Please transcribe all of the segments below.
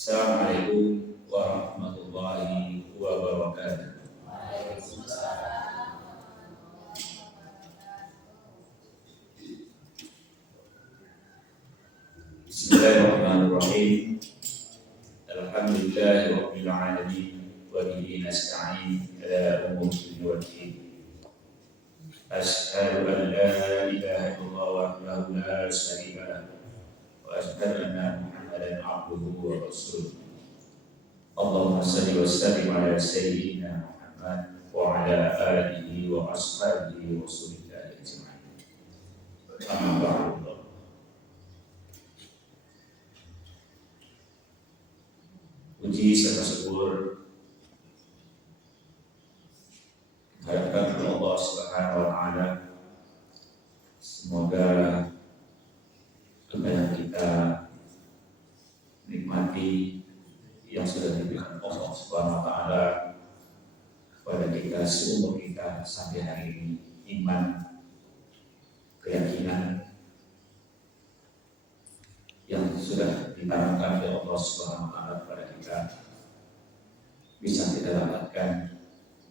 Assalamualaikum warahmatullahi wabarakatuh. Bismillahirrahmanirrahim. Alhamdulillahirabbil alamin wa bihi nasta'in ala umuri dunya wad din. Asyhadu an la ilaha illallah wahdahu la syarika lahu wa asyhadu anna Muhammadan abduhu wa rasuluh. Allahumma salli wa sallim ala sayyidina Muhammad wa ala alihi wa ashabihi wa sahbihi ajma'in. Amma ba'du. Puji serta syukur harapkan kepada Allah Subhanahu wa taala. Semoga apa yang kita nikmati yang sudah diberikan Allah Subhanahu wa taala kepada kita seumur kita sampai hari ini, iman, keyakinan yang sudah ditanamkan oleh Allah Subhanahu wa taala kepada kita bisa kita dapatkan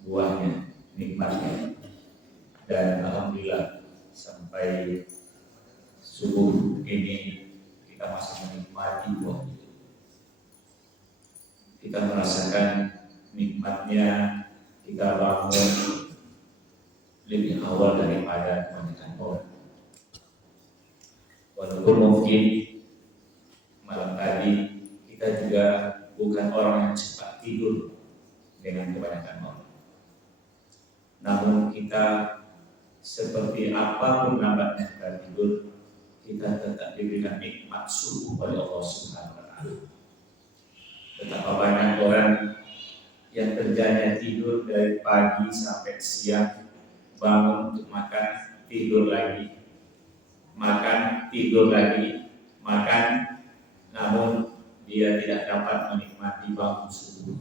buahnya, nikmatnya, dan alhamdulillah sampai subuh ini kita masih menikmati buah itu. Kita merasakan nikmatnya kita bangun lebih awal daripada kebanyakan orang. Walaupun mungkin malam tadi kita juga bukan orang yang cepat tidur dengan kebanyakan orang. Namun kita seperti apapun lambatnya kita tidur, kita tetap diberikan nikmat subuh oleh Allah Subhanahu wa taala. Betapa banyak orang yang kerjanya tidur dari pagi sampai siang, bangun untuk makan, tidur lagi, makan, tidur lagi, makan, namun dia tidak dapat menikmati bangun subuh.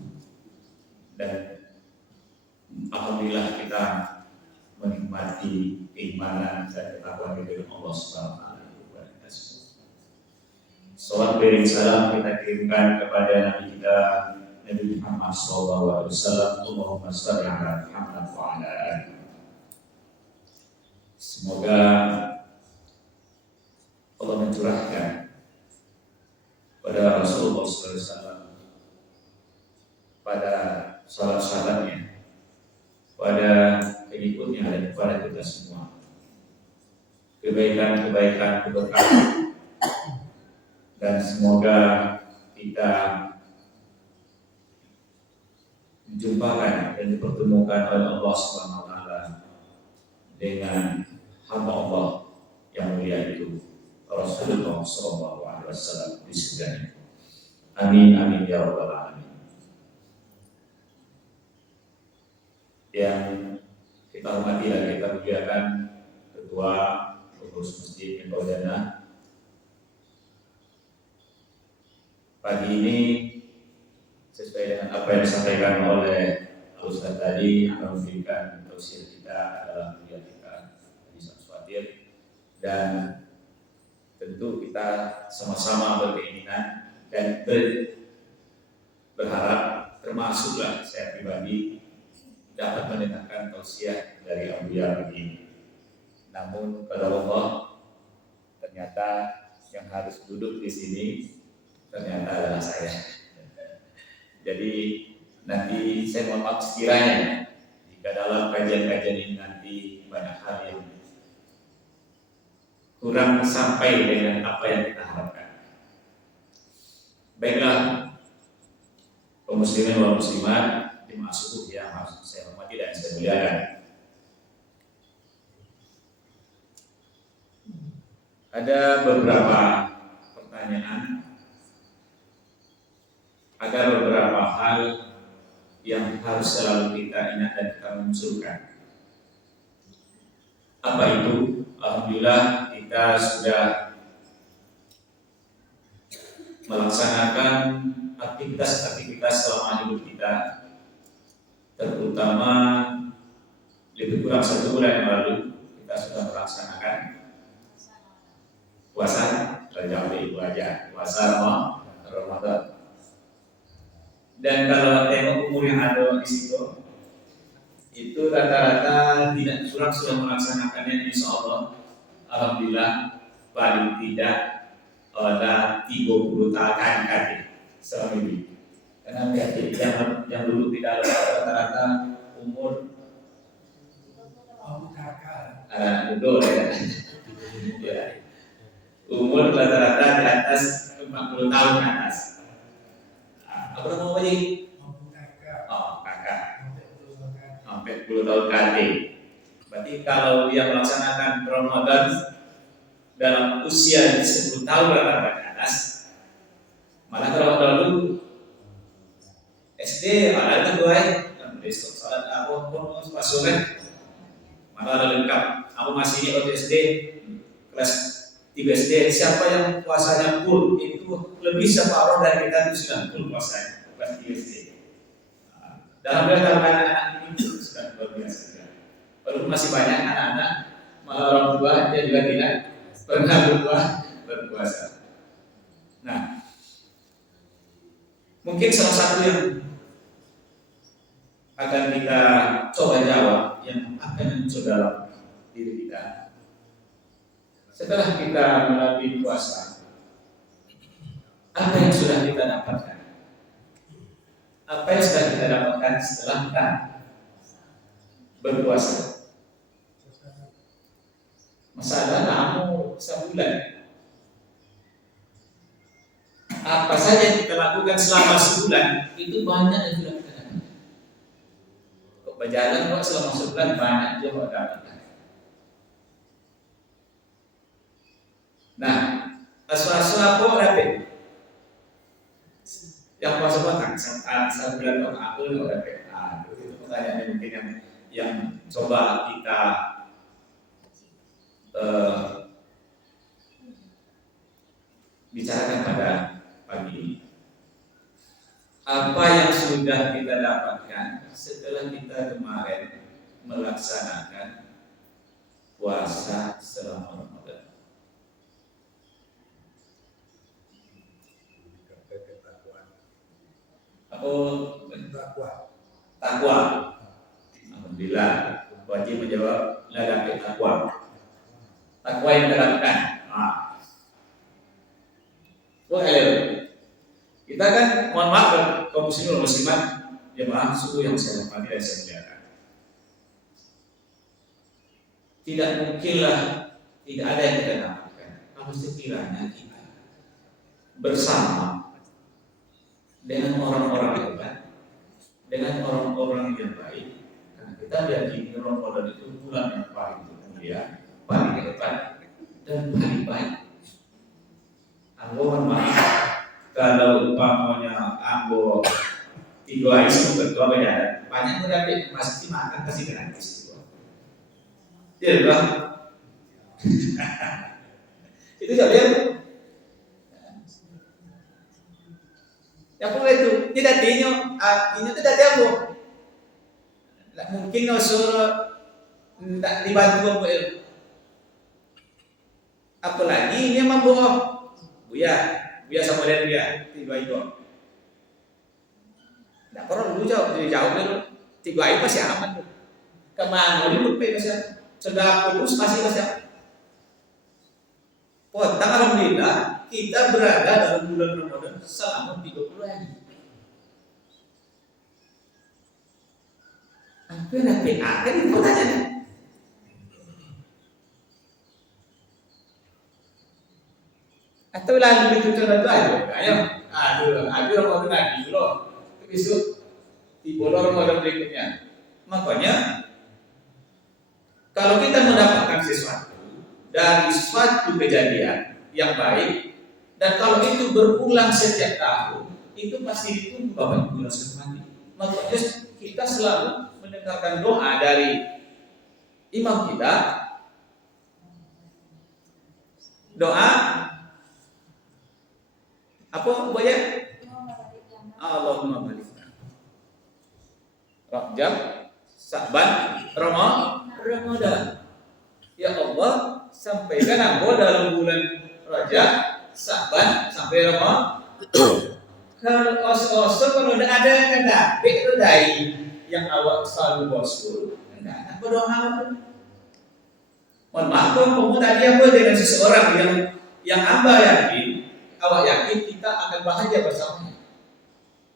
Dan alhamdulillah kita menikmati keimanan dan ketakwaan dari Allah Subhanahu wa taala. Salawat dan salam kita kirimkan kepada Nabi kita Nabi Muhammad SAW. Allahumma shalli ala Muhammad wa ala alihi. Semoga Allah mencurahkan pada Rasulullah SAW, pada sahabat-sahabatnya, pada pengikutnya, dan kepada kita semua kebaikan-kebaikan, keberkahan. Dan semoga kita dijumpakan dan dipertemukan oleh Allah Subhanahu wa taala dengan hamba Allah yang mulia itu, Rasulullah sallallahu alaihi wasallam di surganya. Amin amin ya rabbal alamin. Yang kita hormati dan kita muliakan Ketua Pengurus Masjid Al-Qaudana. Pagi ini sesuai dengan apa yang disampaikan oleh Ustaz tadi, akan memberikan tausiah kita adalah kuliah kita di Samswatir, dan tentu kita sama-sama berkeinginan dan berharap, termasuklah saya pribadi, dapat mendengarkan tausiah dari Aulia begini. Namun pada Allah ternyata yang harus duduk di sini ternyata adalah saya. Jadi nanti saya mohon maaf sekiranya jika dalam kajian-kajian ini nanti banyak hal yang kurang sampai dengan apa yang kita harapkan. Baiklah, kaum muslimin wal muslimat, jemaah subuh yang harus saya hormati dan saya muliakan. Ada beberapa pertanyaan, ada beberapa hal yang harus selalu kita ingat dan kita munculkan. Apa itu? Alhamdulillah kita sudah melaksanakan aktivitas selama hidup kita, terutama lebih kurang 1 bulan yang lalu kita sudah melaksanakan puasa. Jauh dari itu aja, puasa Ramadan. Dan kalau tengok umur yang ada di situ, itu rata-rata tidak kurang sudah melaksanakannya, insya Allah. Alhamdulillah paling tidak ada 30 tahun kaki selama ini. Karena yang dulu tidak ada rata-rata umur muda ya. Umur rata-rata di atas 40 tahun ke atas. Apa nama lagi? Oh, kakak. Sampai 10 tahun kali. Berarti kalau dia melaksanakan Ramadan dalam usia 10 tahun rata-rata ke atas, malah kalau dulu SD ada gue, besok salat aku pun pasukan, malah ada lengkap. Aku masih waktu SD kelas 3 SD, siapa yang puasanya full itu lebih separuh dari kita itu sudah full puasanya kelas 3 SD. Dalam anak-anak ini sudah luar biasa. Walaupun masih banyak anak-anak malah orang tua dia juga tidak pernah berpuasa. Nah, mungkin salah satu yang akan kita coba jawab yang akan muncul dalam diri kita setelah kita melalui puasa, apa yang sudah kita dapatkan? Apa yang sudah kita dapatkan setelah kita berpuasa? Masalah kamu sebulan. Apa saja yang kita lakukan selama sebulan itu banyak yang sudah kita dapatkan. Kok berjalan kok selama sebulan banyak yang kita dapatkan. Nah, asal-asal apa rapid? Yang puasa batang saat bulan kok aku nggak rapid. Itu pertanyaan mungkin yang coba kita bicarakan pada pagi ini. Apa yang sudah kita dapatkan setelah kita kemarin melaksanakan puasa selama Ramadan? Takwa. Alhamdulillah wajib menjawab ladang takwa. Takwa yang terapkan. Kita kan mohon maaf kaum muslimin muslimat jemaah suku yang saya hormati dan saya muliakan. Tidak mungkinlah tidak ada yang kita dapatkan kalau sekiranya kita bersama dengan orang-orang hebat, dengan orang-orang yang baik. Karena kita meyakini Ramadan itu bulan yang paling mulia, paling hebat dan paling baik. Mohon maaf kalau umpamanya anggo 3 hari sebelum berdoa beda, banyak murid pasti makan kasih gratis. Iya bang, itu jadi ya pun itu tidak tinyo, ini tidak tahu. Mungkin suruh tidak dibantu apalagi ini membawa Buya sama dia 3 itu. Tidak perlu dulu jauh dulu. 3 itu masih aman tuh. Kemana dulu masih sudah putus masih. Potong alhamdulillah kita berada dalam bulan Ramadan selama 30 hari. Apa yang akan itu pertanyaannya? Atau lalu itu cara itu ayo, Ramadan lagi dulu, besok di bulan Ramadan berikutnya. Makanya kalau kita mendapatkan sesuatu dari suatu kejadian yang baik, dan kalau itu berulang setiap tahun, itu pasti ditunggu Bapak Ibu sekalian. Makanya kita selalu mendengarkan doa dari imam kita, doa apa banyak? Allahumma balikna. Rajab, Sa'ban, Ramadan. Ya Allah, sampaikan aku dalam bulan Rajab, Sa'ban sampai Ramadan. Kalau os-oso kalau ada kan tapi itu dari yang awak selalu bosku. Enggak, berdoa apa? Mohon maaf kamu tadi apa dengan seseorang yang hamba yakin, awak yakin kita akan bahagia bersamanya.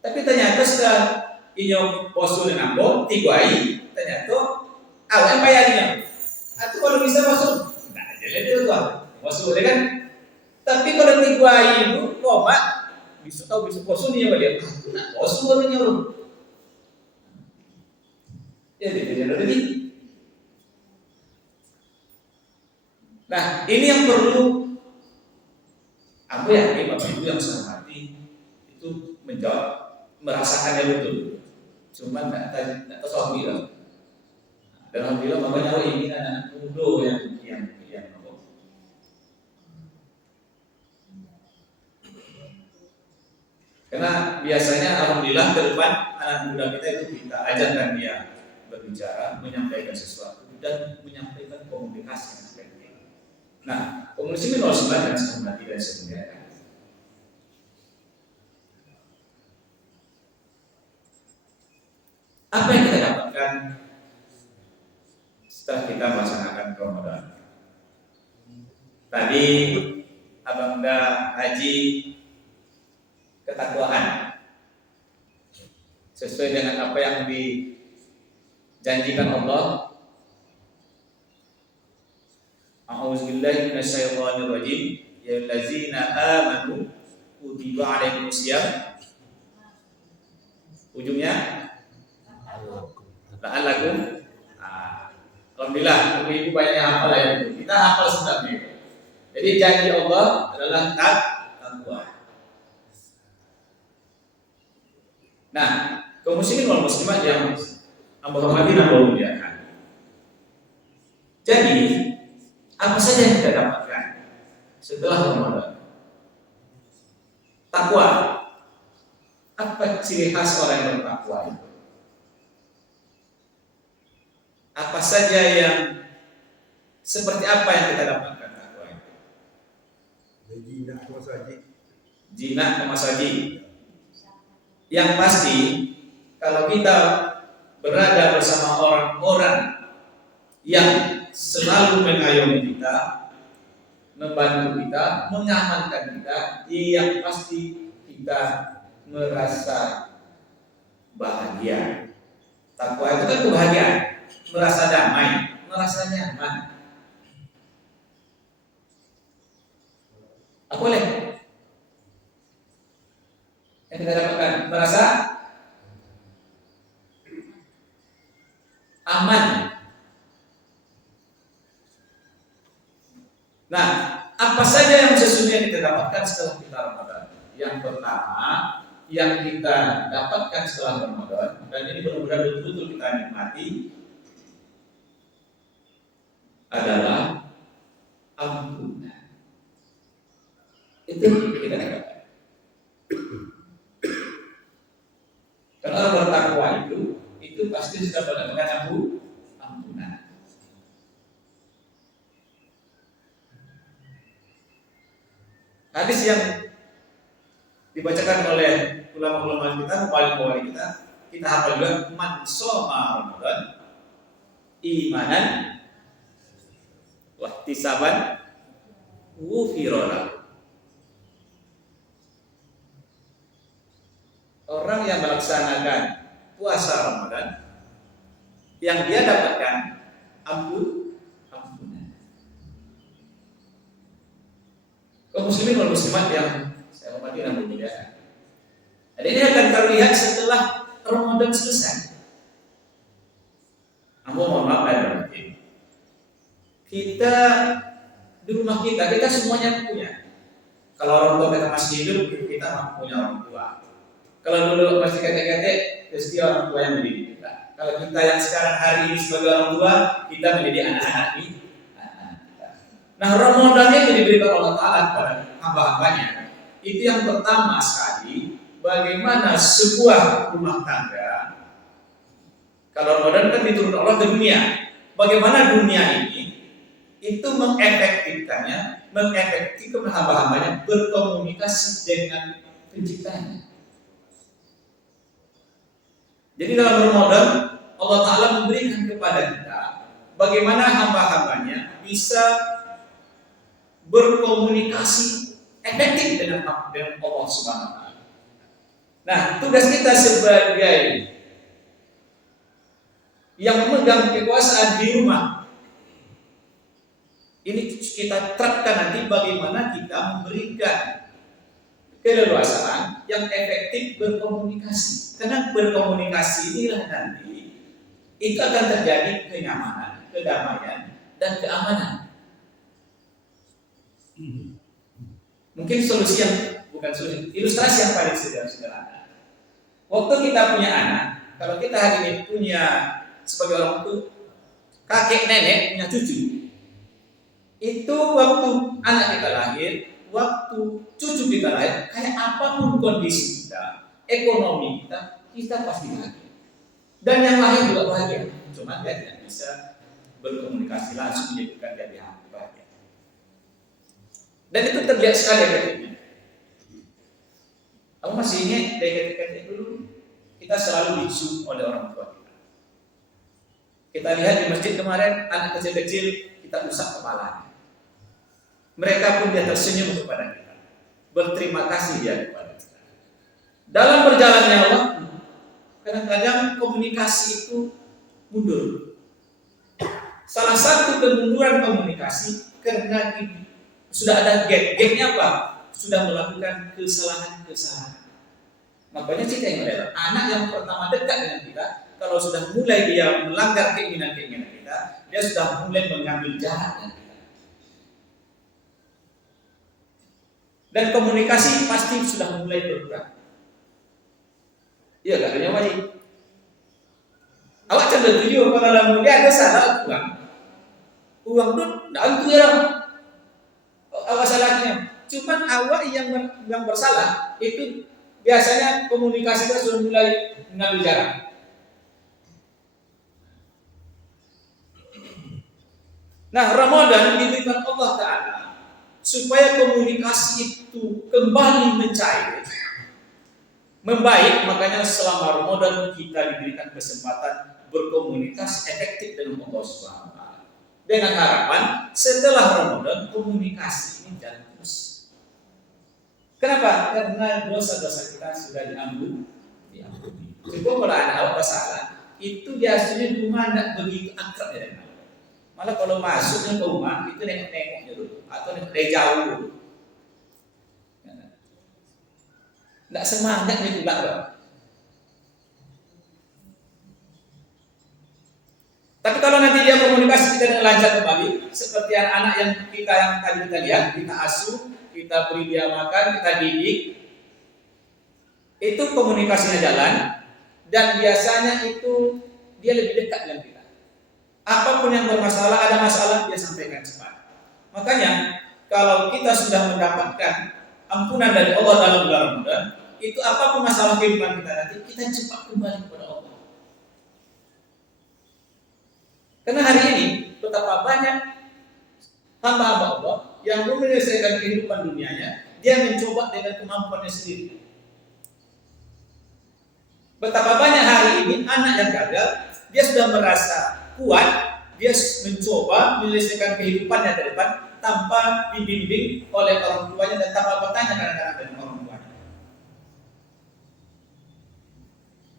Tapi ternyata setelah inyo bosku dengan bom, tiguai, ternyata awak yang bayarnya. Atau kalau bisa masuk, nah jadi itu tuh, bosku kan. Tapi kalau tiguai itu, koma, bisa tahu bisa bosku nih apa dia? Aku nak bosku orang nyuruh. Jadi jadi. Nah, ini yang perlu aku yakin Bapak Ibu yang saya hormati itu menjawab, merasakannya betul. Cuma tidak tahu soal bilang. Dan alhamdulillah makanya ini anak muda yang karena biasanya alhamdulillah ke depan anak muda kita itu kita ajarkan dia berbicara, menyampaikan sesuatu dan menyampaikan komunikasi yang penting. Nah, komunikasi ini harus dan sehormati dan semuanya. Apa yang kita dapatkan setelah kita melaksanakan Ramadan? Tadi Abang Da Haji ketakwaan sesuai dengan apa yang dijanjikan Allah. A'udzubillahi minasyaitonirrajim. Ya allazina amanu kutiba alaikumusiyam. Ujungnya la'allakum. Alhamdulillah, ibu banyak yang hafal ya. Kita hafal sebenarnya. Jadi janji Allah adalah takwa. Nah, kaum muslimin wal muslimat yang Allah hormati dan Allah muliakan. Jadi, apa saja yang kita dapatkan setelah Ramadan? Takwa. Apa ciri khas orang yang bertakwa itu? Apa saja yang seperti apa yang kita dapatkan takwa itu? Jinak kemasaji. Yang pasti kalau kita berada bersama orang-orang yang selalu mengayomi kita, membantu kita, mengamankan kita, yang pasti kita merasa bahagia. Takwa itu kan kebahagiaan, merasa damai, merasa nyaman. Apa boleh? Yang kita dapatkan merasa aman. Nah, apa saja yang sesungguhnya kita dapatkan setelah kita Ramadan? Yang pertama, yang kita dapatkan setelah Ramadan, dan ini benar-benar betul-betul kita nikmati, adalah ampunan. Itu kita dapatkan. Karena orang bertakwa itu pasti sudah mendapatkan ampunan. Hadis yang dibacakan oleh ulama-ulama kita, wali-wali kita hafal juga, man shoma Ramadan imanan wa ihtisaban ghufira lahu. Orang yang melaksanakan puasa Ramadan, yang dia dapatkan ampunan. Kaum muslimin wal muslimat yang saya hormati dan muliakan. Jadi ini akan terlihat setelah Ramadan selesai. Mohon maaf ya, kita di rumah kita semuanya punya. Kalau orang tua kita masih hidup, kita punya orang tua. Kalau dulu masih kete-kete, pasti orang tua yang mendidik kita. Kalau kita yang sekarang hari ini sebagai orang tua, kita mendidik anak-anak kita. Nah, Ramadan itu diberikan Allah Ta'ala kepada hamba-hambanya. Itu yang pertama sekali, bagaimana sebuah rumah tangga. Kalau Ramadan kan diturunkan Allah ke dunia. Bagaimana dunia ini itu mengefektifkan hamba-hambanya berkomunikasi dengan penciptanya. Jadi dalam Ramadan Allah Ta'ala memberikan kepada kita bagaimana hamba-hambanya bisa berkomunikasi efektif dengan Allah Subhanahu wa Ta'ala. Nah, tugas kita sebagai yang memegang kekuasaan di rumah ini kita terapkan nanti bagaimana kita memberikan keleluasaan yang efektif berkomunikasi. Karena berkomunikasi inilah nanti itu akan terjadi kenyamanan, kedamaian, dan keamanan. Mungkin solusi yang bukan solusi, ilustrasi yang paling sederhana. Waktu kita punya anak, kalau kita hari ini punya sebagai orang tua, kakek nenek punya cucu, itu waktu anak kita lahir, waktu cucu kita lahir, kayak apapun kondisi kita, ekonomi kita pasti bahagia. Dan yang lahir juga bahagia, cuma dia tidak bisa berkomunikasi langsung menyebutkan dia bahagia. Dan itu terlihat sekali efektifnya. Aku masih ingat dari kecil dulu kita selalu disu oleh orang tua kita. Kita lihat di masjid kemarin anak kecil-kecil kita usap kepalanya. Mereka pun dia tersenyum kepada kita, berterima kasih dia kepada kita. Dalam berjalannya waktu, kadang-kadang komunikasi itu mundur. Salah satu kemunduran komunikasi karena sudah ada gap-gapnya apa? Sudah melakukan kesalahan-kesalahan. Makanya kita yang adalah anak yang pertama dekat dengan kita, kalau sudah mulai dia melanggar keinginan-keinginan kita, dia sudah mulai mengambil jarak dengan kita. Dan komunikasi pasti sudah mulai berkurang. Iya, katanya wajib. Awak cenderung tujuh kalau dalam dia ada salah uang tu, tidak antu ya. Awak salahnya. Cuman awak yang bersalah itu biasanya komunikasi kita sudah mulai mengambil jarak. Nah, Ramadan diberikan Allah Ta'ala supaya komunikasi itu kembali mencair, membaik. Makanya selama Ramadan kita diberikan kesempatan berkomunikasi efektif dengan Allah Subhanahu wa Ta'ala. Dengan harapan setelah Ramadan komunikasi ini jalan terus. Kenapa? Karena dosa-dosa kita sudah diampuni. Coba kalau ada awak bersalah, itu biasanya rumah tidak begitu akrab ya. Malah kalau masuknya ke rumah itu nengok-nengoknya dulu atau nengok dari jauh dulu. Tidak semangat itu lah. Tapi kalau nanti dia komunikasi kita dengan lancar kembali, seperti anak yang tadi kita lihat, kita asuh, kita beri dia makan, kita didik, itu komunikasinya jalan, dan biasanya itu dia lebih dekat dengan kita. Apapun yang bermasalah, ada masalah, dia sampaikan cepat. Makanya kalau kita sudah mendapatkan ampunan dari Allah dalam bulan Ramadan, itu apapun masalah kehidupan kita nanti, kita cepat kembali kepada Allah. Karena hari ini betapa banyak hamba-hamba Allah yang belum menyelesaikan kehidupan dunianya, dia mencoba dengan kemampuannya sendiri. Betapa banyak hari ini anak yang gagal, dia sudah merasa kuat, dia mencoba menyelesaikan kehidupannya ke depan tanpa dibimbing oleh orang tuanya dan tanpa bertanya kadang-kadang dengan orang tuanya.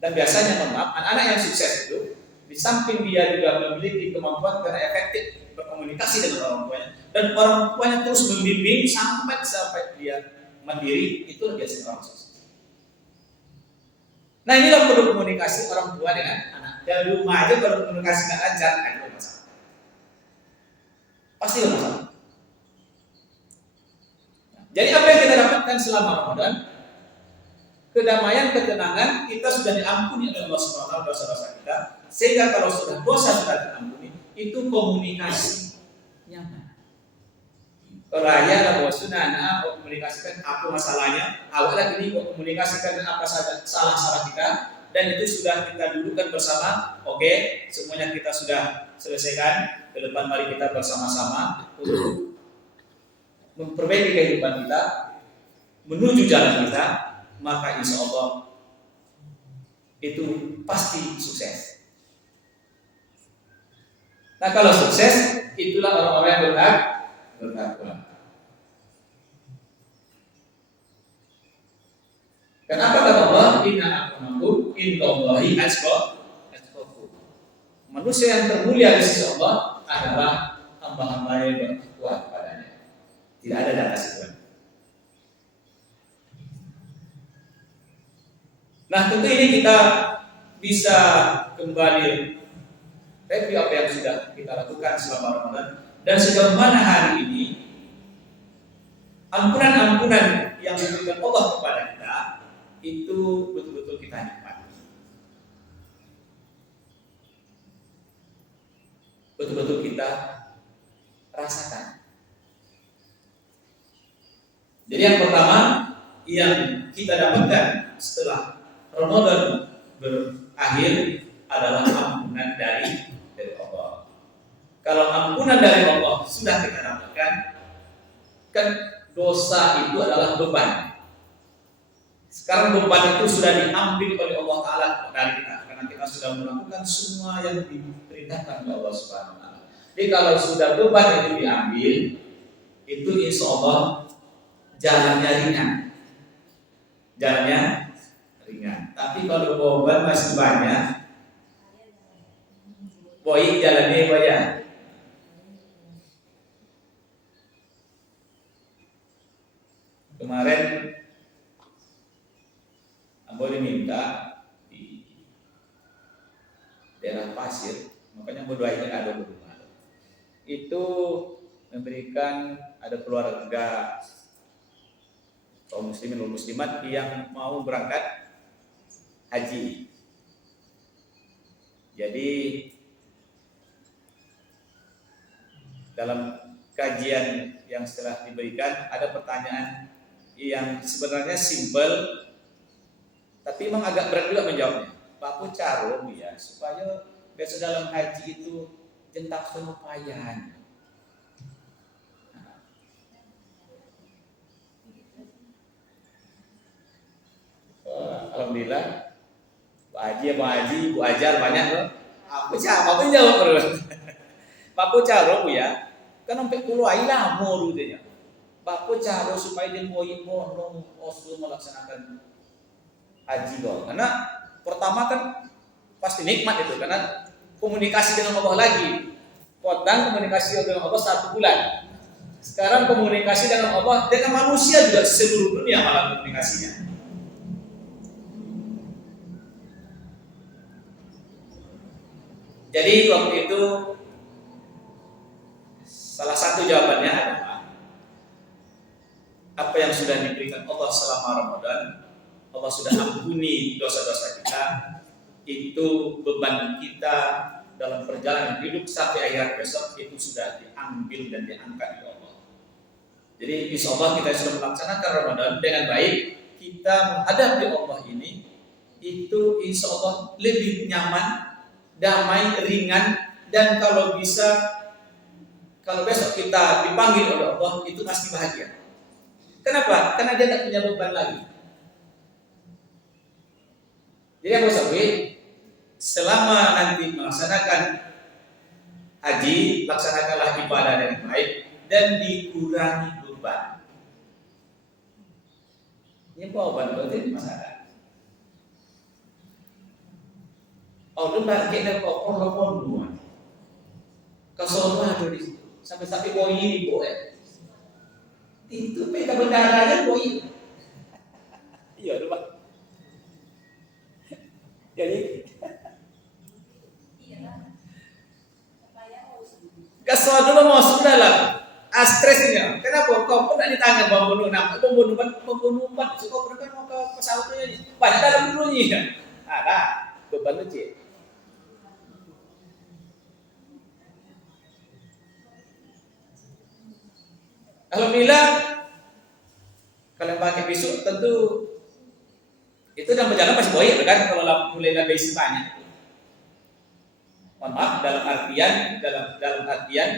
Dan biasanya, anak-anak yang sukses itu di samping dia juga memiliki kemampuan karena efektif berkomunikasi dengan orang tuanya, dan orang tuanya terus membimbing sampai dia mandiri, itu biasanya orang sukses. Nah, inilah perlu komunikasi orang tua dengan anak. Dan rumah aja kalau komunikasi nggak lancar, itu masalah. Pasti masalah. Jadi apa yang kita dapatkan selama Ramadan? Kedamaian, ketenangan, kita sudah diampuni oleh Allah SWT dosa-dosa kita. Sehingga kalau dosa sudah diampuni, itu komunikasi nyaman. Kalau ayah bahwa sunnah komunikasikan apa masalahnya, awal lagi ini komunikasikan apa saja salah-salah kita, dan itu sudah kita dudukan bersama. Oke, semuanya kita sudah selesaikan. Ke depan mari kita bersama-sama untuk memperbaiki kehidupan kita, menuju jalan kita. Maka insya Allah itu pasti sukses. Nah kalau sukses, itulah orang-orang yang bertakwa. Kenapa kata Allah? Inna akramakum indallahi atqakum. Manusia yang termulia di sisi Allah adalah hamba-hamba yang bertakwa kepadanya. Tidak ada di atas itu. Nah tentu ini kita bisa kembali review apa yang sudah kita lakukan selama Ramadan dan sejauh mana hari ini ampunan-ampunan yang diberikan Allah kepada kita itu betul-betul kita nikmati, betul-betul kita rasakan. Jadi yang pertama yang kita dapatkan setelah Ramadan berakhir adalah ampunan dari Allah. Kalau ampunan dari Allah sudah kita dapatkan, kan dosa itu adalah beban. Sekarang beban itu sudah diambil oleh Allah Ta'ala dari kita, karena kita sudah melakukan semua yang diperintahkan oleh Allah Subhanahu Wa Taala. Jadi kalau sudah beban itu diambil, itu insya Allah jalannya ringan. Tapi kalau beban masih banyak, boy jalannya banyak. Kemarin boleh minta di daerah Pasir, makanya berdoanya ada berdoa. Itu memberikan ada keluarga kaum muslimin dan muslimat yang mau berangkat haji. Jadi dalam kajian yang setelah diberikan ada pertanyaan yang sebenarnya simpel, tapi memang agak berat juga menjawabnya. Pak Pucaro ya, supaya besok dalam haji itu jentak senupayan. Alhamdulillah, Bu Haji, Bu Ajar banyak loh. Aku jawab bro. Pak Pucaro ya, kan sampai keluar lama rutenya. Pak Pucaro supaya dia mau osul melaksanakan haji loh. Karena pertama kan pasti nikmat itu, karena komunikasi dengan Allah lagi. Kodang komunikasi dengan Allah 1 bulan. Sekarang komunikasi dengan Allah dengan manusia juga seluruh dunia malah komunikasinya. Jadi waktu itu salah satu jawabannya adalah apa yang sudah diberikan Allah selama Ramadan, Allah sudah ampuni dosa-dosa kita, itu beban kita dalam perjalanan hidup sampai akhirat besok itu sudah diambil dan diangkat oleh Allah. Jadi insya Allah kita sudah melaksanakan Ramadan dengan baik, kita menghadapi Allah ini itu insya Allah lebih nyaman, damai, ringan, dan kalau bisa, kalau besok kita dipanggil oleh Allah itu pasti bahagia. Kenapa? Karena dia tidak punya beban lagi. Jadi Abu Sawi, selama nanti melaksanakan haji, laksanakanlah ibadah dengan baik dan dikurangi beban. Ini beban berarti masalah. Oh, lu bangkit dan kokon dua. Kesono ada di situ. Sampai boi boleh. Itu peta bendaranya boi. Iya, lupa. Jadi kesono dulu masuk dalam stresnya. Kenapa? Kau pun tidak ditanya membunuh empat. Kau pernah mau ke pesawatnya ini? Banyak dalam dulunya. Ada beban kecil. Alhamdulillah, kalau pakai pisau tentu itu dalam perjalanan masih boleh kan, kalau mulai ada isi banyak. Mohon maaf, dalam artian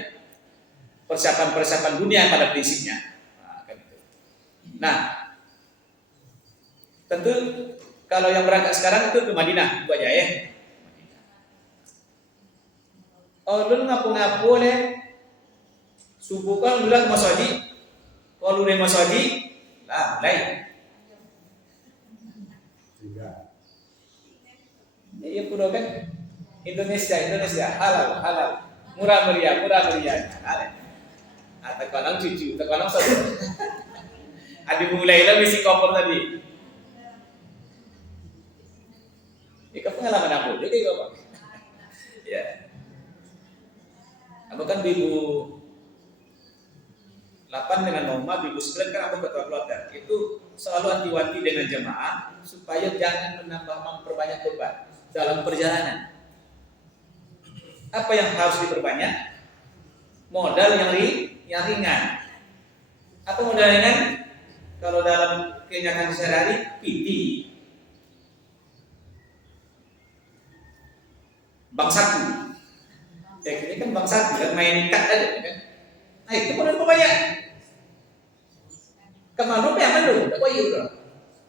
persiapan dunia pada prinsipnya. Nah, tentu Kalau yang berangkat sekarang itu ke Madinah, itu aja ya. Oh, lu ngapu-ngapu le, subuh kan udah ke masjid. Kalau udah masjid, lah mulai. Iya kudo kan Indonesia halal murah meriah halal. Terkadang cucu, terkadang saudara. Adi mulai lah misi koper tadi. Itu pengalaman aku juga itu apa? Ya. Aku kan 2008 dengan Noma, 2009 kan aku ketua kloter. Itu selalu anti-wanti dengan jemaah supaya jangan memperbanyak beban dalam perjalanan. Apa yang harus diperbanyak? Modal yang ringan. Apa modal ringan? Kalau dalam kenyataan sehari-hari, PT, bank saku. Ya ini kan bank saku, kan main cut aja kan. Nah itu modal perbanyak. Kemana yang mana? Tak boleh juga.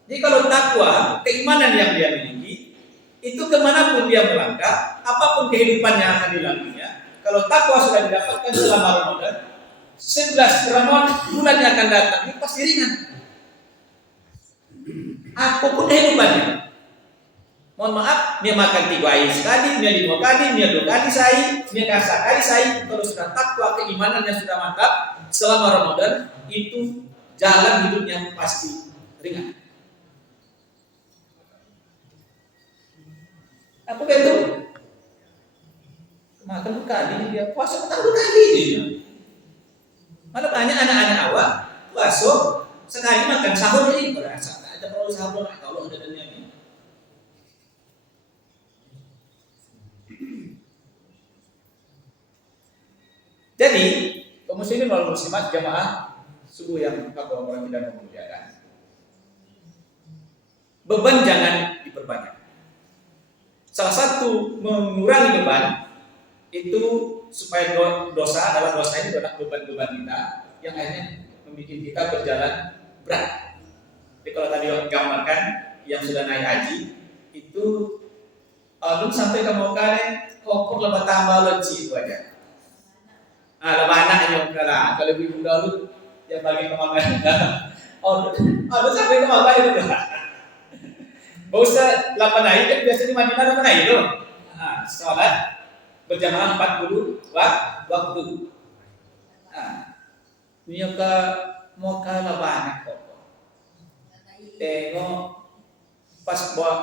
Jadi kalau takwa, keimanan yang dia miliki, itu kemanapun dia melangkah, apapun kehidupan yang akan dilaluinya, kalau takwa sudah didapatkan selama Ramadan, 11 Ramadan bulannya akan datang, ini pasti ringan. Apapun kehidupannya. Mohon maaf, dia makan 3 hari sekali, dia 5 kali, dia 2 kali sehari, dia kasar kali sehari. Kalau sudah takwa, keimanannya sudah mantap, selama Ramadan itu jalan hidupnya pasti ringan. Apa itu? Makan 2 kali dia puasa makan 2 kali. Mana banyak anak-anak awak puasa sekali makan sahur ini berasa ada perlu sahur kalau ada dunia ini. Jadi kaum muslimin wal muslimat jamaah subuh yang Allah dan memuliakan. Beban jangan diperbanyak. Salah satu mengurangi beban itu supaya dosa adalah dosa ini adalah beban-beban kita yang akhirnya membuat kita berjalan berat. Jadi kalau tadi gambarkan yang sudah naik haji itu belum sampai ke Mekah koper lebih tambah leci itu aja. Lebih anak yang kalah kalau ibu dulu yang bagi kemanggan. Belum sampai ke Mekah itu. Bausa 8 hari kan biasanya Madinah 8 hari loh. Sholat berjamaah 40 waktu. Ini ke Mekah lebih anak kok. Tengok pas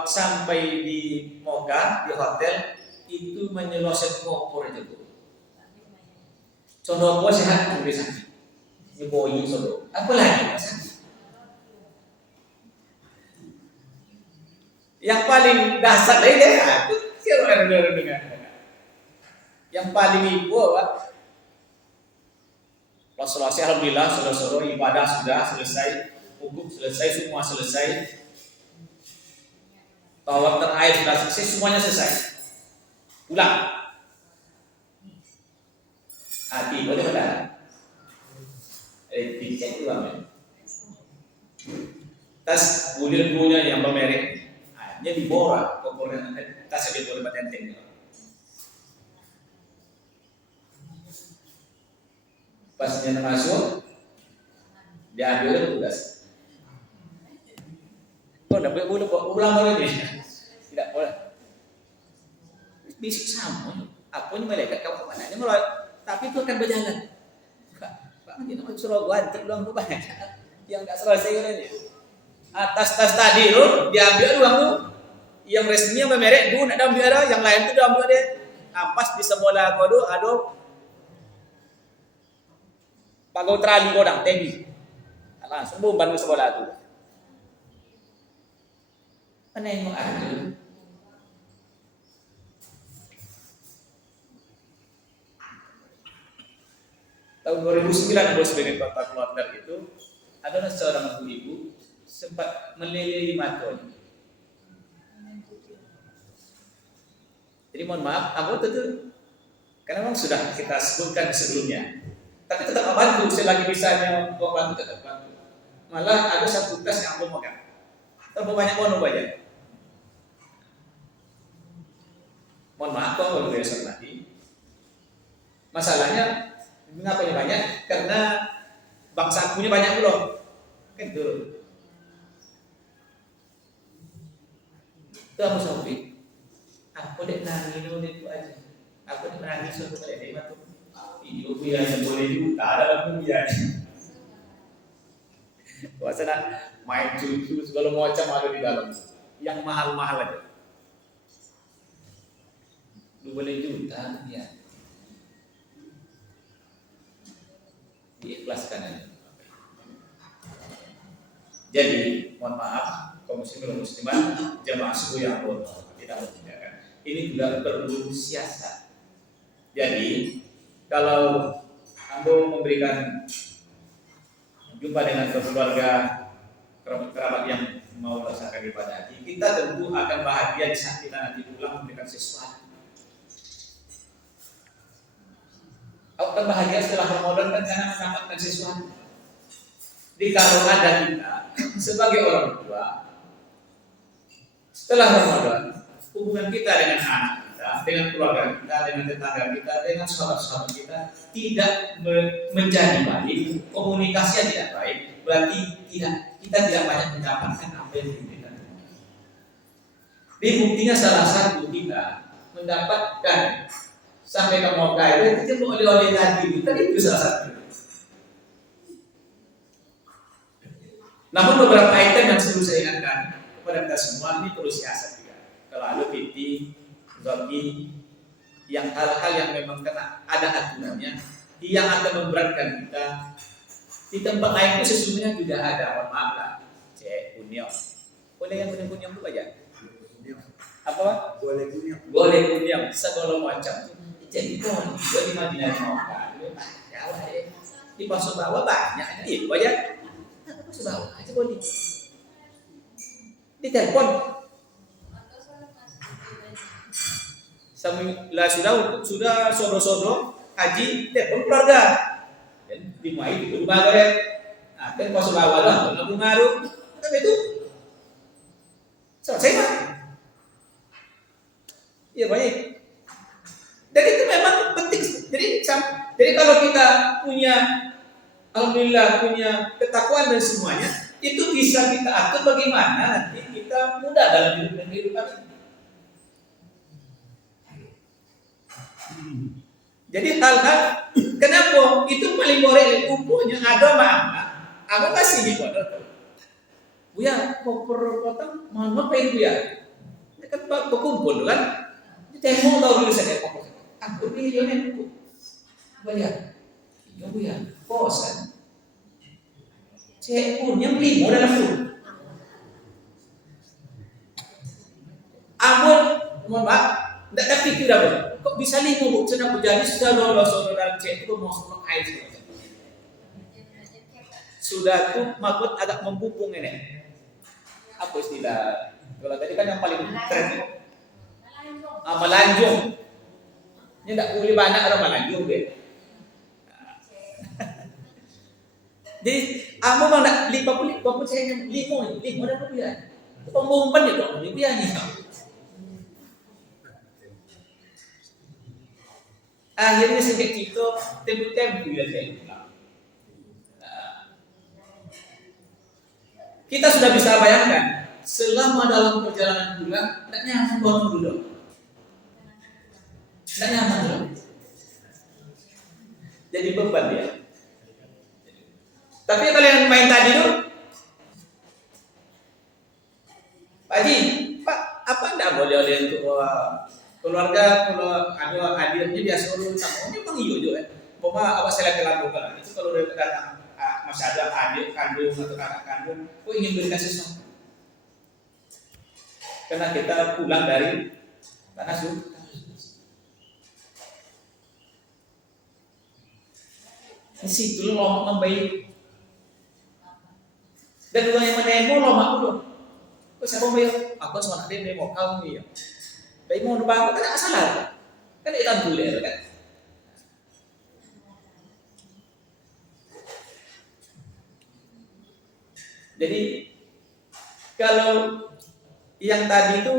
sampai di Mekah di hotel itu menyelesaikan koper aja tuh. Contoh apa sehat tuh bisa. Ini boyi solo. Apa lagi mas? Yang paling dasar dari dia itu siapa dengan. Yang paling ibu apa? Rasulullah alhamdulillah saudara ibadah sudah selesai, wudhu selesai, semua selesai. Tawaf terakhir sudah selesai, semuanya selesai. Pulang. Hati boleh benar. Dicek uang. Tas bulir-bulir yang bermerek. Dia diborak komponen tas dia boleh patenteng. Pas dia masuk, dia ambil tugas. Kau tidak boleh ulang lagi. Tidak boleh. Bisik sama. Aku ini malaikat kau kemana? Ini mulai. Tapi itu akan berjalan. Pak nanti nak suruh ganti ulang tu banyak. Yang tak selesai ini. Tas tadi tu diambil uang tu. Yang resmi yang bermerek tu nak ambil ada, yang lain tu dah ambil dia. Pas di sebelah kau tu ada pagau trali kodang tinggi. Langsung beban ke sebelah tu. Mana yang mau ada? Tahun 2009 aku sebagai kota kloter itu adalah seorang ibu sempat meleleh matanya. Jadi mohon maaf, aku tentu karena memang sudah kita sebutkan sebelumnya. Tapi tetap bantu, selagi bisanya bantu tetap bantu. Malah ada satu tes yang aku makan. Terlalu banyak mau banyak. Mohon maaf kalau boleh saya hormati. Masalahnya mengapa banyak? Karena bangsa punya banyak belum. Kan itu. Itu aku sampai. Aku dek nangis itu aja. Aku dek nangis suatu kali dia itu. Video yang boleh juga ada dalam dia. Wacana main cucu segala macam ada di dalam. Yang mahal-mahal aja. 2 juta ya. Diikhlaskan aja. Jadi, mohon maaf, kaum muslimin dan muslimat, jamaah subuh yang tidak membedakan. Ini juga perlu siasat. Jadi, kalau Anda memberikan jumpa dengan keluarga kerabat yang mau melaksanakan ibadah haji, kita tentu akan bahagia di saat kita nanti pulang memberikan sesuatu. Akan bahagia setelah Ramadan kan karena mendapatkan sesuatu. Jadi kalau ada kita sebagai orang tua setelah Ramadan, hubungan kita dengan anak kita, dengan keluarga kita, dengan tetangga kita, dengan sahabat-sahabat kita tidak menjadi baik, komunikasi yang tidak baik, berarti kita tidak banyak mendapatkan apa yang diinginkan. Jadi buktinya salah satu kita mendapatkan sampai ke Mekah itu kita mau oleh-oleh tadi itu salah satu. Namun beberapa item yang selalu saya ingatkan kepada kita semua ini perlu siasat juga. Kalau ada PT, zoki, yang hal-hal yang memang kena ada aturannya, yang akan memberatkan kita. Di tempat lain itu sesungguhnya juga ada, mohon maaf lah, union. Boleh yang union itu aja. Apa? Boleh union, segala macam. Jadi pohon juga di Madinah Mekah, di pasar bawah banyak, itu aja. Pasar bawah aja boleh. Di telepon. Lah sudah sodo haji telepon keluarga. Dan dimulai di rumah ya. Nah, kan pasar bawah lah, kalau ngaruh, kan itu selesai kan? Iya baik. Dan itu memang penting. Jadi kalau kita punya, alhamdulillah punya ketakwaan dan semuanya, itu bisa kita atur bagaimana nanti kita mudah dalam hidup kehidupan ini. Jadi hal-hal kenapa itu paling boleh ukunya ada mana? Aku kasih di foto. Buya, koper potong mau ngapain Buya? Ini kan berkumpul kan? Temu tahu dulu saya koper. Aku ini itu. Buya, iya Buya, bosan. Saya punya limo dalam itu. Amun, mohon maaf, tidak terpikir apa? Kok bisa limo bu? Sudah jadi sudah lolos dalam cek itu mau air semua. Sudah tuh makut agak membubung ini. Apa istilah? Kalau tadi kan yang paling tren melanjung. Ini tidak boleh banyak orang melanjung deh. Jadi, amo bang nak lipat saya limo dah dia. Pengumpan dia dong, dia ni. Akhirnya sampai kita tempo-tempo ya saya bilang. Kita sudah bisa bayangkan selama dalam perjalanan pulang tidak nyaman bangun dulu. Tidak nyaman dulu. Jadi beban dia. Tapi kalian main tadi tuh, Pak Haji, Pak, apa enggak boleh untuk keluarga kalau ada hadirnya dia suruh tamunya memang iya juga. Bapak apa saya lagi lakukan itu kalau udah datang masih ada adik kandung atau kakak kandung, kok ingin berikan sesuatu? Karena kita pulang dari tanah suci. Di situ lomak membaik. Dan orang yang menemo lomak dulu. Kok siapa mau? Aku sama dia nemo kamu ya. Baik mau numpang kan salah. Kan itu boleh kan. Jadi kalau yang tadi itu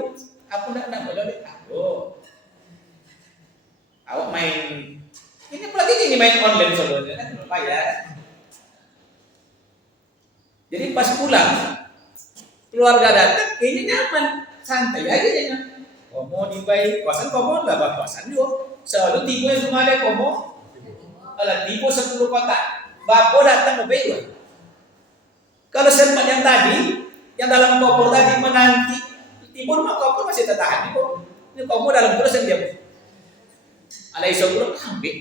aku nak boleh aku. Awak main ini apalagi ini main online soalnya kan bayar. Jadi pas pulang keluarga datang, ini nyaman, santai aja dia. Komo di bayi, kosan komo lah bang kosan juga. Selalu tigo yang rumah ada komo, alah tigo 10 kotak. Bapak datang ke bayi. Kalau sempat yang tadi, yang dalam koper tadi menanti, tigo rumah koper masih tertahan. Ini komo dalam terus yang dia. Alah iso pulang ambil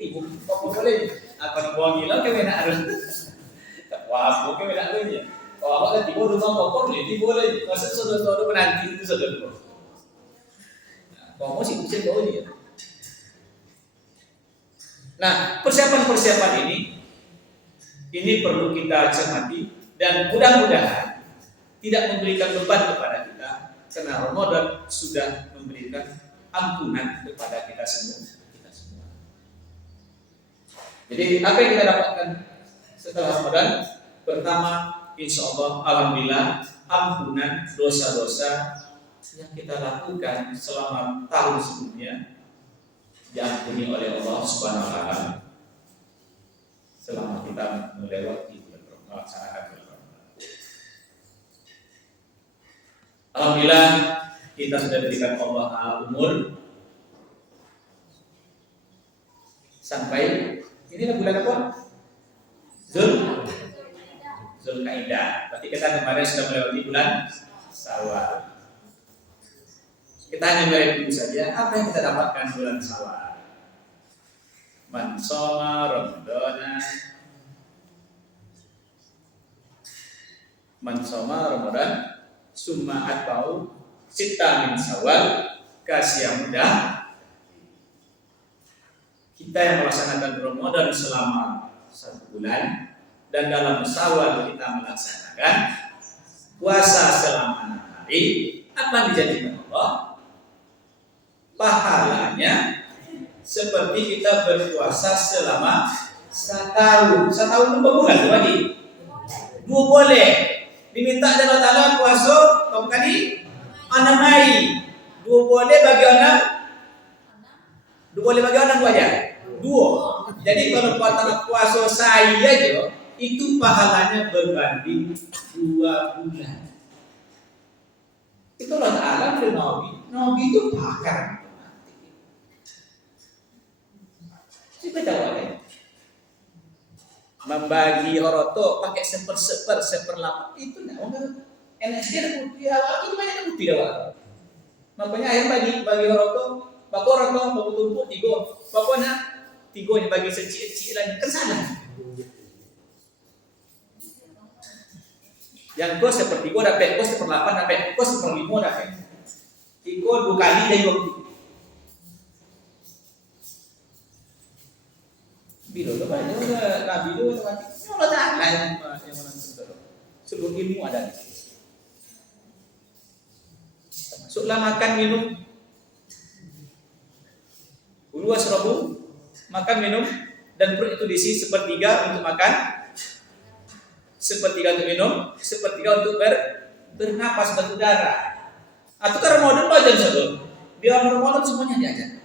tigo koper boleh. Akan buang hilang ke mana harus. Wah, bukan beda lagi. Kalau awak kan tiba rumah koper ni, tiba lagi. Masa saudara-saudara menanti itu saudara. Kamu sih bisa tahu dia. Nah, persiapan-persiapan ini perlu kita cermati dan mudah-mudahan tidak memberikan beban kepada kita karena Ramadan sudah memberikan ampunan kepada kita semua. Jadi apa yang kita dapatkan setelah Ramadan? Pertama, insya Allah, alhamdulillah, ampunan dosa-dosa yang kita lakukan selama tahun sebelumnya diampuni oleh Allah Subhanahu wa taala selama kita melewati melaksanakan bulan Ramadan. Alhamdulillah kita sudah diberikan Allah Taala umur sampai ini bulan apa? Zulkaidah. Berarti kita kemarin sudah melewati bulan Syawal. Kita hanya mereview saja apa yang kita dapatkan bulan Syawal. Man shoma Ramadan summa atba'u sitta min Syawal kasih mudah. Kita yang melaksanakan Ramadan selama 1 bulan dan dalam Syawal kita melaksanakan puasa selama 6 hari, apa dijadikan Allah? Pahalanya seperti kita berpuasa selama 1 tahun. 1 tahun itu berbulan tadi. 2 boleh. Diminta Allah Taala puasa kamu tadi 6 hari. 2 boleh bagi orang 2 boleh bagi orang 2 aja. 2. Jadi kalau puasa saya aja itu pahalanya berbanding 2 bulan. Itu Allah Ta'ala dari Nabi itu pakar. Siapa tahu ya? Membagi horoto pakai seperlapan itu nak orang NSD ada putih awal itu banyak putih awal. Makanya akhir bagi horoto, bako horoto bako tumpuk 3, bako nak 3 ni bagi secik-secik lagi kan salah. Yang kau seperti kau dapat, kau 1/8 dapat, kau 1/5 dapat. Ikut 2 kali dari waktu. Bila tu banyak Nabi tu mati. Allah Taala yang menentukan. Sebelum ilmu ada. Termasuklah makan minum. Ulu wasrabu, makan minum dan perut itu diisi 1/3 untuk makan, 1/3 untuk minum, 1/3 untuk bernapas berudara. Atau kan Ramadan belajar saudara. Di Ramadan semuanya diajar.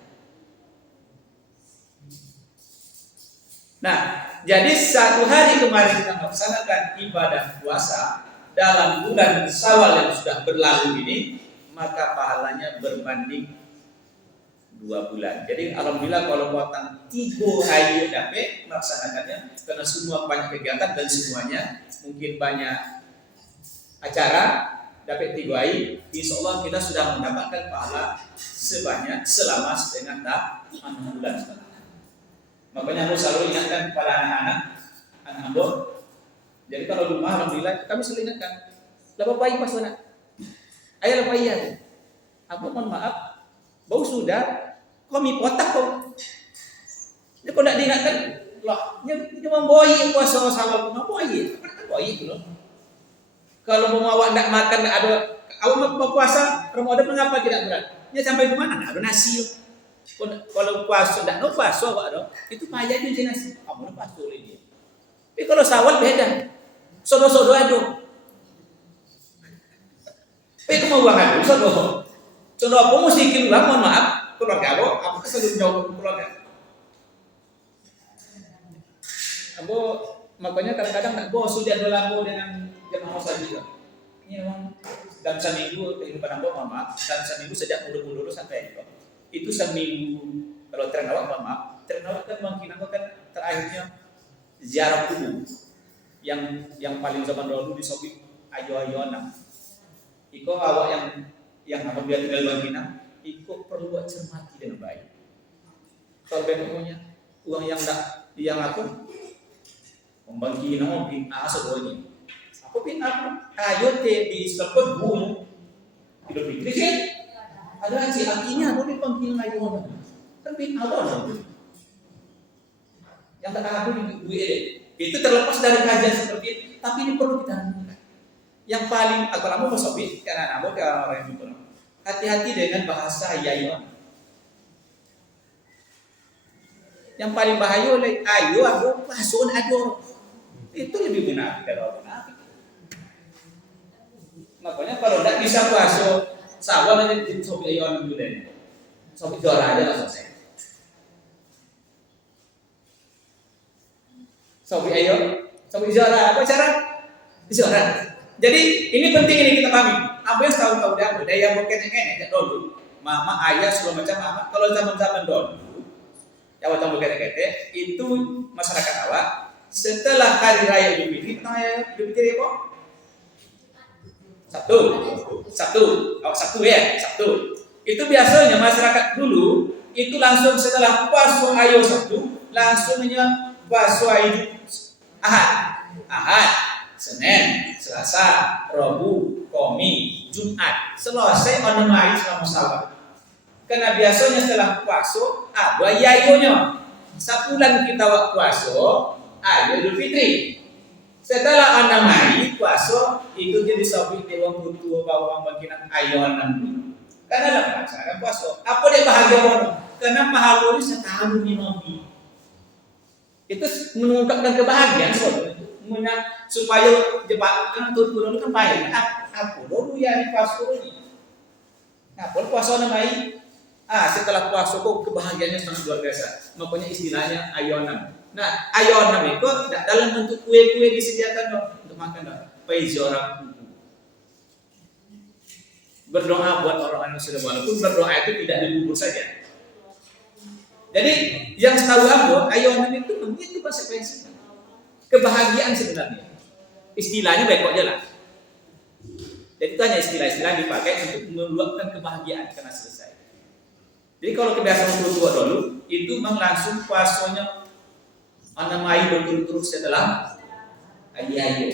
Nah, jadi 1 hari kemarin kita melaksanakan ibadah puasa dalam bulan Syawal yang sudah berlalu ini, maka pahalanya berbanding 2 bulan. Jadi alhamdulillah kalau buatan 3 hari dapat melaksanakannya karena semua banyak kegiatan dan semuanya mungkin banyak acara dapat 3 hari, insya Allah kita sudah mendapatkan pahala sebanyak selama setengah tahun 6 bulan. Makanya aku selalu ingatkan kepada anak-anak hamba. Jadi kalau rumah alhamdulillah kami selalu ingatkan, lapor bayi pas anak. Ayah lapor iya. Aku mohon maaf, bau sudah kami potak kau. Dia kau nak diingatkan, lah dia memboyi puasa Syawal, memboyi. Apa nak boyi itu loh. Kalau mau awak nak makan nak ada, awak mau puasa Ramadan mengapa tidak berat? Dia sampai ke mana? Nak ada nasi. Kalau puasa tak nak puasa awak dong, itu payah dia nasi. Kamu nak puasa oleh dia. Tapi kalau Syawal beda. Sodo-sodo ada. Tapi kamu buang ada sodo. Sodo apa mesti keluar, mohon maaf. keluarga Abo selalu jauh keluarga. Abo makanya kadang-kadang nak bosu dia Abo dengan jemaah saja. Ini memang dalam seminggu kehidupan Abo mama, dalam seminggu sejak dulu sampai itu seminggu kalau terawak mama, terawak kan mungkin aku kan terakhirnya ziarah kubur yang paling zaman dulu di Sobi ayo-ayoan. Iko awak yang apabila tinggal Bangkinang, iko perlu buat cermati dengan baik. Kalau pokoknya uang yang aku Bangkinang mungkin asal aku pin apa? Ayo di sepet bung hidup pikir kan? Ada sih artinya aku di Bangkinang ayo kan pin awal yang tak ada di itu terlepas dari kajian seperti itu, tapi ini perlu kita lakukan. Yang paling aku lama Sobi karena aku ke orang yang betul. Hati-hati dengan bahasa yayon. Yang paling bahaya oleh ayo aku pasun ador. Itu lebih benar kalau benar. Makanya kalau tidak bisa puasa sawal aja di Sobi yayon dulu deh. Sobi juara aja lah selesai. Sobi juara apa cara? Juara. Jadi ini penting ini kita pahami. Apa yang tahu dah budaya bukan enek dulu. Mama ayah segala macam mama. Kalau zaman-zaman dulu, ya waktu bukan itu masyarakat awak setelah hari raya Idul Fitri, Idul Fitri apa? Sabtu ya. Itu biasanya masyarakat dulu itu langsung setelah puasa ayo Sabtu langsungnya puasa Ahad, Senin, Selasa, Rabu, Kamis, Jumat. Selesai onomai selama salat. Karena biasanya setelah puasa ada yayonya. Sebulan kita puasa, ayo Idul Fitri. Setelah onomai puasa itu jadi sabit dewa butuh bawang Bangkinang ayo enam. Karena dalam melaksanakan puasa, apa dia bahagia mana? Karena pahala ini setahun Nabi. Itu mengungkapkan kebahagiaan supaya jebak turun kan baik. Aku dulu ya puasa ini. Nah, puasa namanya setelah puasa kok kebahagiaannya sangat luar biasa. Makanya istilahnya ayonam. Nah, ayonam itu dalam bentuk kue-kue disediakan untuk makan dong. Paizorak berdoa buat orang-orang yang sudah walaupun berdoa itu tidak dibubur saja. Jadi yang setahu aku ayonam itu begitu konsekuensinya. Kebahagiaan sebenarnya. Istilahnya baik kok jelas. Jadi itu hanya istilah-istilah dipakai untuk meluapkan kebahagiaan karena selesai. Jadi kalau kebiasaan tua dulu itu memang langsung puasanya anamai berturut-turut setelah ayo.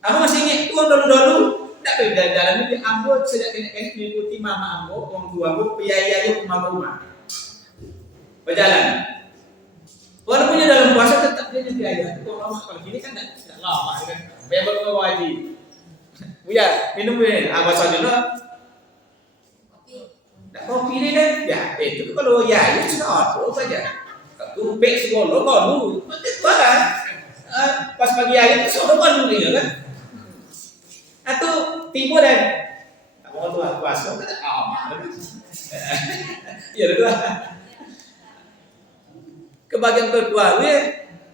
Aku masih ingat tua dulu tidak beda jalan ini ambo sejak kini mengikuti mama ambo, orang tua ambo, piyayayo ke rumah. Berjalan. Walaupun dalam puasa tetap dia jadi ayah. Kalau gini kan tidak lama kan. Bebas wajib. Buya, minum ini. Apa saja dulu? Kopi ini kan? Ya, itu kalau ya sudah apa saja. Tumpek sekolah dulu. Betul kan? Pas pagi hari itu sekolah dulu ya kan? Atau tiba dan mau tuh puasa kan? Ya betul. Kebagian kedua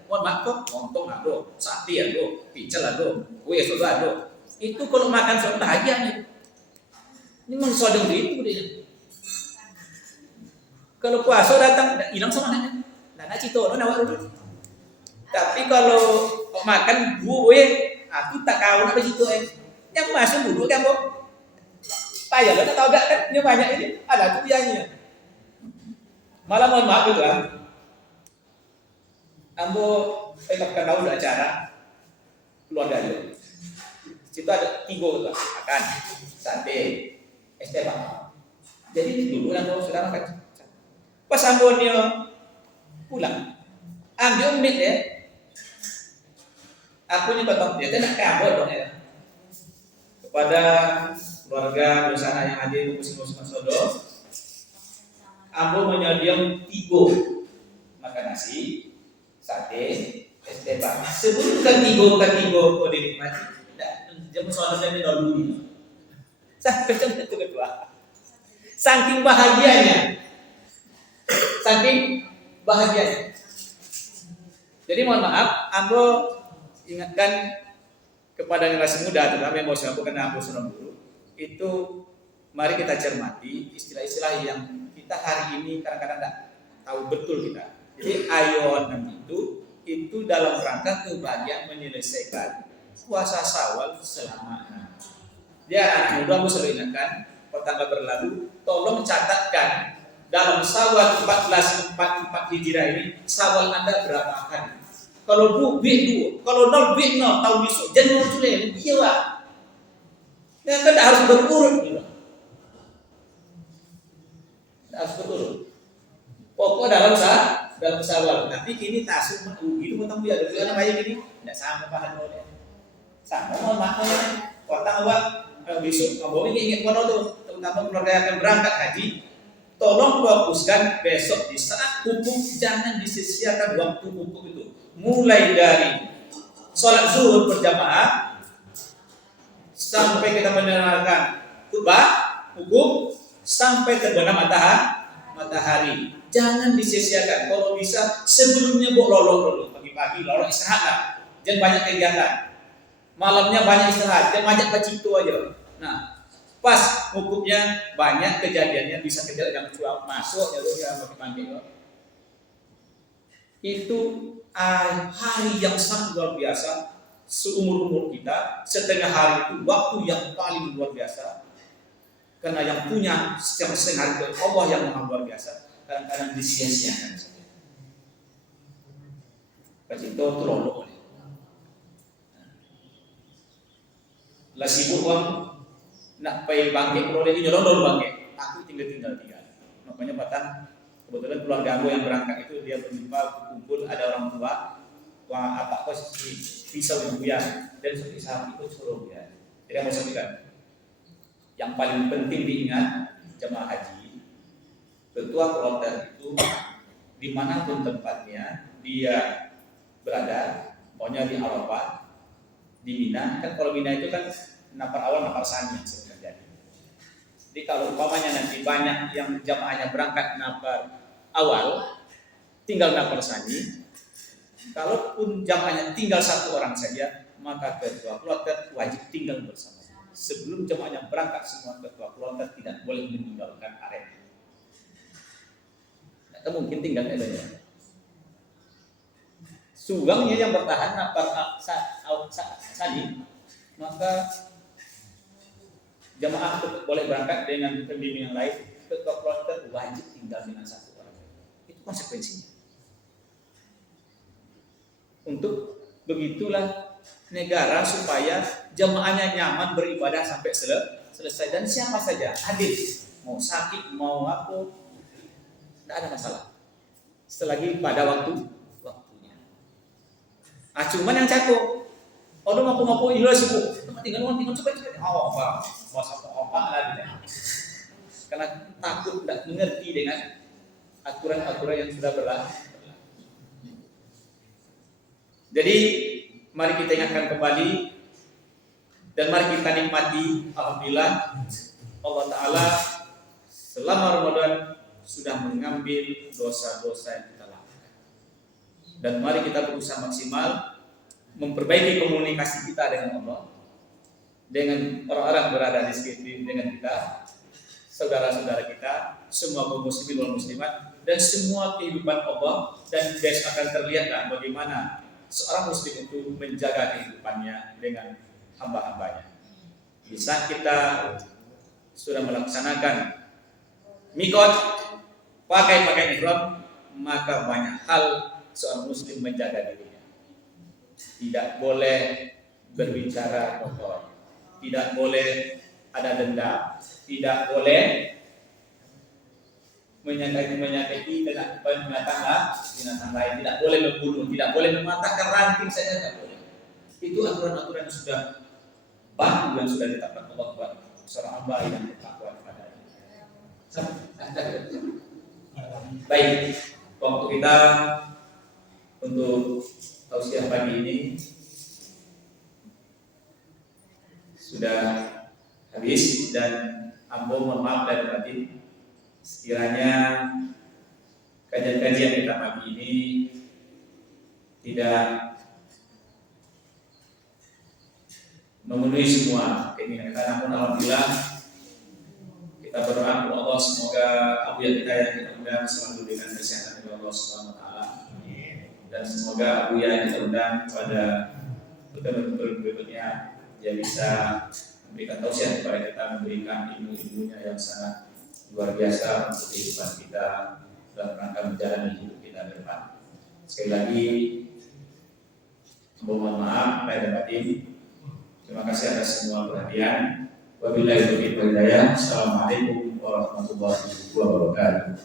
mohon maaf kok, montong ada, sate ada, picel ada, kue sudah ada. Itu kalau makan sudah bahagia nih. Ini mensodong itu dia. Kalau puasa datang hilang semangatnya. Nana cito lo nawar dulu. Tapi kalau makan gue, aku tak kau nak begitu Yang masuk dulu kan bu. Payah lo tak tahu gak kan? Ini banyak ini ada tuh biayanya. Malah mohon maaf itu kan. Ambo lakukan tahu acara keluarga itu. Situ ada 3 tuh, makan, sate, es teh Pak. Jadi dulu ambo sudah makan. Pas ambo pulang, ambil mie ya. Aku ni potong dia, nak kabur dong ya. Kepada keluarga bersama yang hadir di musim-musim sodo, ambo menyediakan 3 makan nasi. Sate, es teh Pak. Sebutkan 3 kok dinikmati. Jam soal jam dulu ini. Sampai jam itu kedua. Saking bahagianya saking bahagianya. Jadi mohon maaf, Ambo ingatkan kepada generasi muda, terutama yang mau sibuk karena Ambo seorang guru, itu mari kita cermati istilah-istilah yang kita hari ini kadang-kadang tidak tahu betul kita. Jadi ayon itu dalam rangka kebahagiaan menyelesaikan puasa Syawal selama 6. Dia anak muda, Ambo selalu ingatkan, pertanggal berlalu, tolong catatkan dalam Syawal 1444 Hijriah ini Syawal Anda berapa hari? Kalau 2 B2, kalau 0 B0 tahun besok jangan muncul iya Pak. Ya kan harus berurut gitu. Harus berurut. Pokok dalam Syawal. Nanti kini tasuk gitu potong dia ada namanya gini. Enggak sama Pak Hadronya. Sama mau makanya. Kota awak besok kamu ingat kono tuh, terutama keluarga yang akan berangkat haji. Tolong fokuskan besok di saat hukum, jangan disia-siakan waktu hukum itu. Mulai dari sholat zuhur berjamaah sampai kita mendengarkan khutbah hukum sampai terbenam matahari. Jangan disia-siakan. Kalau bisa sebelumnya lolo pagi-pagi lolo istirahat. Jangan banyak kegiatan. Malamnya banyak istirahat. Jangan banyak bacito aja. Nah, pas hukumnya banyak kejadiannya bisa kejadian yang cuap masuk ya pagi-pagi itu hari yang sangat luar biasa seumur-umur kita. Setengah hari itu waktu yang paling luar biasa karena yang punya setiap setengah hari itu Allah yang maha luar biasa. Kadang-kadang disia-siakan saja. Bacito terlalu oleh lah sibuk uang nak pay bangkit kalau dia nyolong bangkit aku tinggal makanya batang kebetulan keluarga aku yang berangkat itu dia berjumpa kumpul ada orang tua apa pisau yang buyar dan saat itu suruh ya. Jadi mau sampaikan yang paling penting diingat jemaah haji ketua kloter itu dimanapun tempatnya dia berada maunya di Arafah di Mina kan kalau Mina itu kan napar awal napar sani yang sering terjadi. Jadi kalau umpamanya nanti banyak yang jamaahnya berangkat napar awal, tinggal napar sani, kalaupun jamaahnya tinggal 1 orang saja, maka ketua kloter wajib tinggal bersama. Sebelum jamaahnya berangkat semua ketua kloter tidak boleh meninggalkan area. Tidak mungkin tinggal adanya. Sugangnya yang bertahan napar sani, maka jamaah boleh berangkat dengan pembimbing yang lain, ketua kloter wajib tinggal dengan 1 orang. Itu konsekuensinya. Untuk begitulah negara supaya jamaahnya nyaman beribadah sampai selesai dan siapa saja hadir, mau sakit mau apa, tidak ada masalah. Selagi pada waktunya. Cuman yang cakup, orang ngapu ilah sibuk, tinggal cepat. Apa lah karena takut tidak mengerti dengan aturan-aturan yang sudah berlaku. Jadi mari kita ingatkan kembali dan mari kita nikmati. Alhamdulillah Allah Ta'ala selama Ramadan sudah mengambil dosa-dosa yang kita lakukan. Dan mari kita berusaha maksimal memperbaiki komunikasi kita dengan Allah, dengan orang-orang berada di sekitar dengan kita, saudara-saudara kita, semua kaum muslimin wal muslimat, dan semua kehidupan Allah. Dan besok akan terlihatlah bagaimana seorang muslim itu menjaga kehidupannya dengan hamba-hambanya. Bisa kita sudah melaksanakan mikot, pakai ihram, maka banyak hal seorang muslim menjaga dirinya. Tidak boleh berbicara kotor, tidak boleh ada dendam, tidak boleh menyakiti dengan binatang lain, tidak boleh membunuh, tidak boleh mematahkan ranting saja, tidak boleh. Itu aturan-aturan yang sudah baku yang sudah ditetapkan Allah buat seorang hamba yang bertakwa kepada-Nya. Baik, waktu kita untuk tausiah pagi ini sudah habis dan Ambo mohon maaf dari batin sekiranya kajian-kajian kita pagi ini tidak memenuhi semua keinginan kita, namun alhamdulillah kita berdoa kepada Allah semoga abuya kita yang kita undang selalu diberikan kesehatan oleh Allah Subhanahu wa taala. Dan semoga abuya yang kita undang pada betul-betul berikutnya dia bisa memberikan tausiah kepada kita, memberikan ilmu-ilmunya yang sangat luar biasa untuk kehidupan kita dalam rangka menjalani hidup kita ke depan. Sekali lagi mohon maaf lahir dan batin. Terima kasih atas semua perhatian. Wabillahi taufiq wal hidayah. Assalamualaikum warahmatullahi wabarakatuh.